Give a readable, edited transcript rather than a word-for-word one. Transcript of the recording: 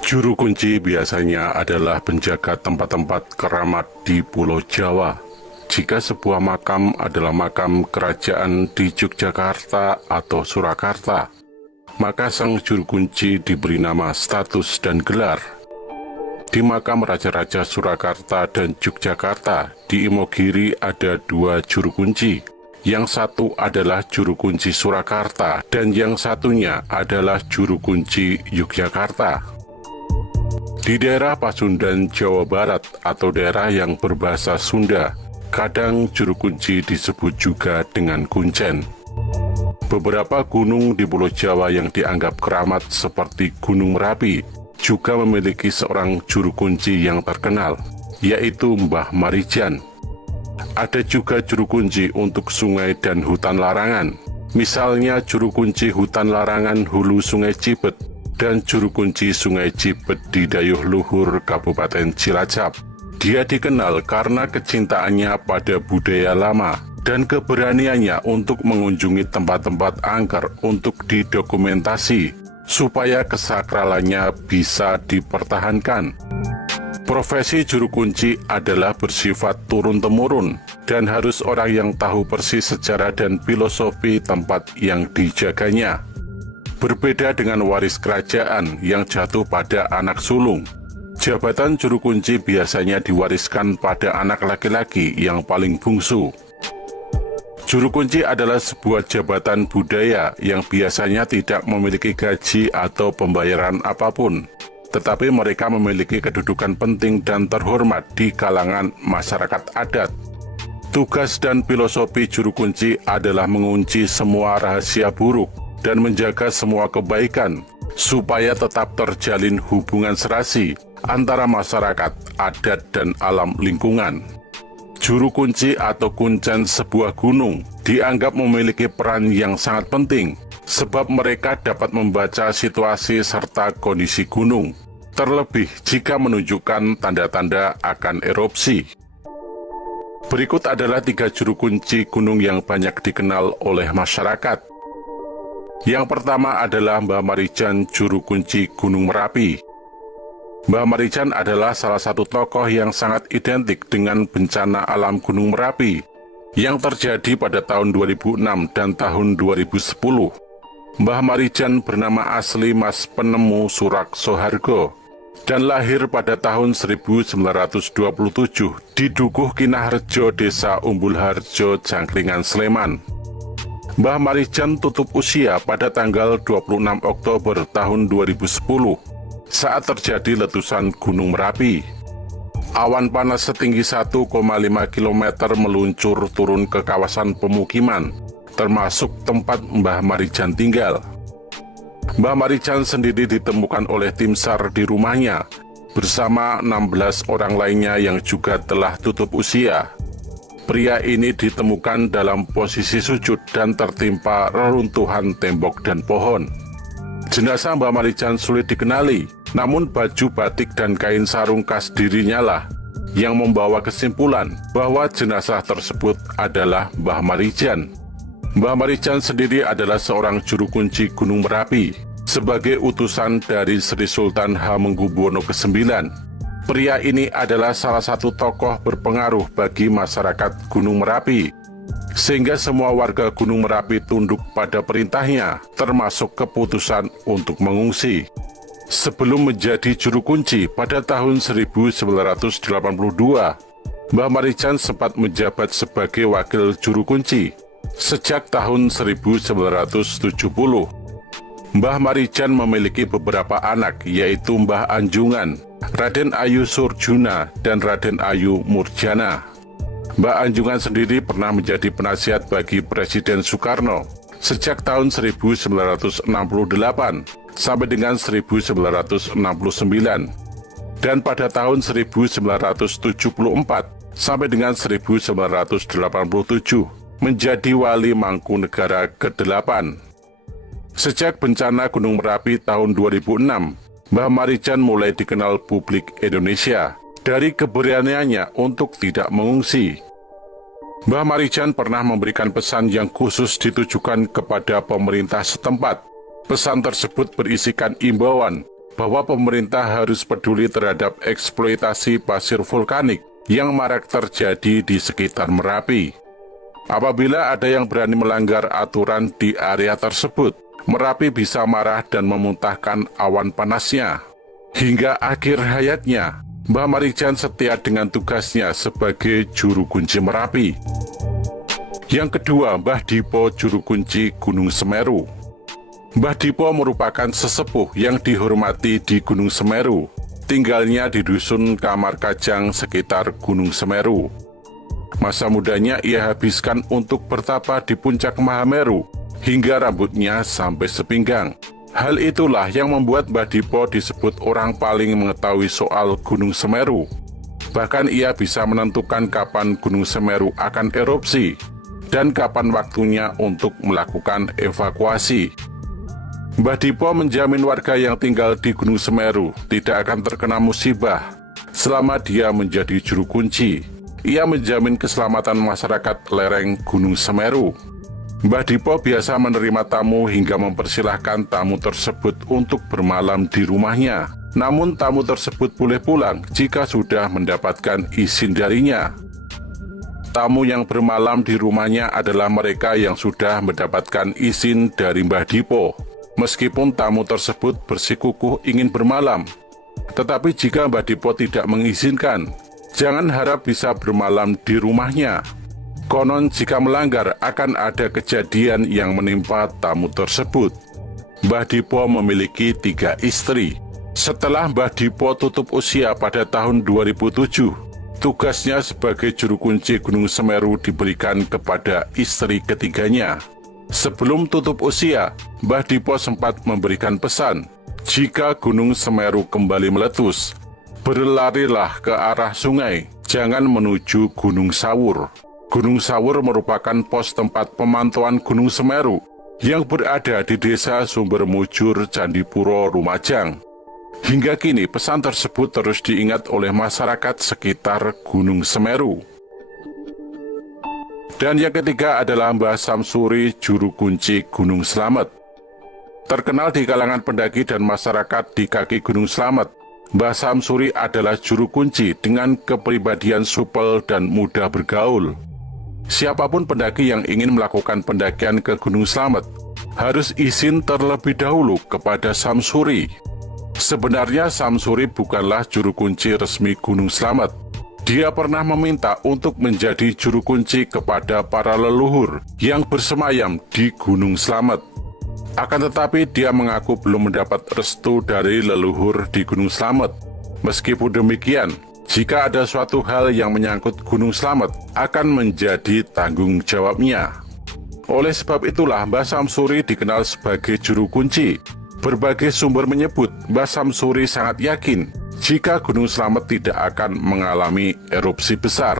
Juru kunci biasanya adalah penjaga tempat-tempat keramat di Pulau Jawa. Jika sebuah makam adalah makam kerajaan di Yogyakarta atau Surakarta, maka sang juru kunci diberi nama, status, dan gelar. Di makam Raja-Raja Surakarta dan Yogyakarta di Imogiri ada dua juru kunci. Yang satu adalah juru kunci Surakarta dan yang satunya adalah juru kunci Yogyakarta. Di daerah Pasundan, Jawa Barat atau daerah yang berbahasa Sunda, kadang juru kunci disebut juga dengan kuncen. Beberapa gunung di Pulau Jawa yang dianggap keramat seperti Gunung Merapi juga memiliki seorang juru kunci yang terkenal, yaitu Mbah Marijan. Ada juga juru kunci untuk sungai dan hutan larangan, misalnya juru kunci hutan larangan hulu Sungai Cibet dan juru kunci Sungai Cibet di Dayuh Luhur, Kabupaten Cilacap. Dia dikenal karena kecintaannya pada budaya lama dan keberaniannya untuk mengunjungi tempat-tempat angker untuk didokumentasi, supaya kesakralannya bisa dipertahankan. Profesi juru kunci adalah bersifat turun-temurun dan harus orang yang tahu persis sejarah dan filosofi tempat yang dijaganya. Berbeda dengan waris kerajaan yang jatuh pada anak sulung, jabatan juru kunci biasanya diwariskan pada anak laki-laki yang paling bungsu. Juru kunci adalah sebuah jabatan budaya yang biasanya tidak memiliki gaji atau pembayaran apapun, tetapi mereka memiliki kedudukan penting dan terhormat di kalangan masyarakat adat. Tugas dan filosofi juru kunci adalah mengunci semua rahasia buruk dan menjaga semua kebaikan, supaya tetap terjalin hubungan serasi antara masyarakat, adat, dan alam lingkungan. Juru kunci atau kuncen sebuah gunung dianggap memiliki peran yang sangat penting, sebab mereka dapat membaca situasi serta kondisi gunung, terlebih jika menunjukkan tanda-tanda akan erupsi. Berikut adalah 3 juru kunci gunung yang banyak dikenal oleh masyarakat. Yang pertama adalah Mbah Marijan, juru kunci Gunung Merapi. Mbah Marijan adalah salah satu tokoh yang sangat identik dengan bencana alam Gunung Merapi yang terjadi pada tahun 2006 dan tahun 2010. Mbah Marijan bernama asli Mas Penemu Surak Sohargo dan lahir pada tahun 1927 di Dukuh Kinahrejo, Desa Umbul Harjo, Jangkringan, Sleman. Mbah Marijan tutup usia pada tanggal 26 Oktober tahun 2010 saat terjadi letusan Gunung Merapi. Awan panas setinggi 1,5 km meluncur turun ke kawasan pemukiman, termasuk tempat Mbah Marijan tinggal. Mbah Marijan sendiri ditemukan oleh tim SAR di rumahnya, bersama 16 orang lainnya yang juga telah tutup usia. Pria ini ditemukan dalam posisi sujud dan tertimpa reruntuhan tembok dan pohon. Jenazah Mbah Marijan sulit dikenali, namun baju batik dan kain sarung khas dirinya lah yang membawa kesimpulan bahwa jenazah tersebut adalah Mbah Marijan. Mbah Marijan sendiri adalah seorang juru kunci Gunung Merapi sebagai utusan dari Sri Sultan Hamengkubuwono ke-9. Pria ini adalah salah satu tokoh berpengaruh bagi masyarakat Gunung Merapi, sehingga semua warga Gunung Merapi tunduk pada perintahnya, termasuk keputusan untuk mengungsi. Sebelum menjadi juru kunci pada tahun 1982, Mbah Marijan sempat menjabat sebagai wakil juru kunci sejak tahun 1970. Mbah Marijan memiliki beberapa anak, yaitu Mbah Anjungan, Raden Ayu Surjuna, dan Raden Ayu Murjana. Mbah Anjungan sendiri pernah menjadi penasihat bagi Presiden Soekarno sejak tahun 1968 sampai dengan 1969, dan pada tahun 1974 sampai dengan 1987 menjadi Wali Mangkunegara ke-8. Sejak bencana Gunung Merapi tahun 2006, Mbah Marijan mulai dikenal publik Indonesia dari keberaniannya untuk tidak mengungsi. Mbah Marijan pernah memberikan pesan yang khusus ditujukan kepada pemerintah setempat. Pesan tersebut berisikan imbauan bahwa pemerintah harus peduli terhadap eksploitasi pasir vulkanik yang marak terjadi di sekitar Merapi. Apabila ada yang berani melanggar aturan di area tersebut, Merapi bisa marah dan memuntahkan awan panasnya. Hingga akhir hayatnya, Mbah Marikjan setia dengan tugasnya sebagai juru kunci Merapi. Yang kedua, Mbah Dipo, juru kunci Gunung Semeru. Mbah Dipo merupakan sesepuh yang dihormati di Gunung Semeru. Tinggalnya di dusun Kamar Kajang sekitar Gunung Semeru. Masa mudanya ia habiskan untuk bertapa di puncak Mahameru, hingga rambutnya sampai sepinggang. Hal itulah yang membuat Mbah Dipo disebut orang paling mengetahui soal Gunung Semeru. Bahkan ia bisa menentukan kapan Gunung Semeru akan erupsi, dan kapan waktunya untuk melakukan evakuasi. Mbah Dipo menjamin warga yang tinggal di Gunung Semeru tidak akan terkena musibah selama dia menjadi juru kunci. Ia menjamin keselamatan masyarakat lereng Gunung Semeru. Mbah Dipo biasa menerima tamu hingga mempersilahkan tamu tersebut untuk bermalam di rumahnya. Namun tamu tersebut boleh pulang jika sudah mendapatkan izin darinya. Tamu yang bermalam di rumahnya adalah mereka yang sudah mendapatkan izin dari Mbah Dipo. Meskipun tamu tersebut bersikukuh ingin bermalam, tetapi jika Mbah Dipo tidak mengizinkan, jangan harap bisa bermalam di rumahnya. Konon jika melanggar akan ada kejadian yang menimpa tamu tersebut. Mbah Dipo memiliki 3 istri. Setelah Mbah Dipo tutup usia pada tahun 2007, tugasnya sebagai juru kunci Gunung Semeru diberikan kepada istri ketiganya. Sebelum tutup usia, Mbah Dipo sempat memberikan pesan, jika Gunung Semeru kembali meletus, berlarilah ke arah sungai, jangan menuju Gunung Sawur. Gunung Sawur merupakan pos tempat pemantauan Gunung Semeru yang berada di desa Sumber Mujur, Candipuro, Lumajang. Hingga kini pesan tersebut terus diingat oleh masyarakat sekitar Gunung Semeru. Dan yang ketiga adalah Mbah Samsuri, juru kunci Gunung Slamet. Terkenal di kalangan pendaki dan masyarakat di kaki Gunung Slamet, Mbah Samsuri adalah juru kunci dengan kepribadian supel dan mudah bergaul. Siapapun pendaki yang ingin melakukan pendakian ke Gunung Slamet harus izin terlebih dahulu kepada Samsuri. Sebenarnya Samsuri bukanlah juru kunci resmi Gunung Slamet. Dia pernah meminta untuk menjadi juru kunci kepada para leluhur yang bersemayam di Gunung Slamet. Akan tetapi dia mengaku belum mendapat restu dari leluhur di Gunung Slamet. Meskipun demikian, jika ada suatu hal yang menyangkut Gunung Slamet, akan menjadi tanggung jawabnya. Oleh sebab itulah Mbah Samsuri dikenal sebagai juru kunci. Berbagai sumber menyebut Mbah Samsuri sangat yakin jika Gunung Slamet tidak akan mengalami erupsi besar.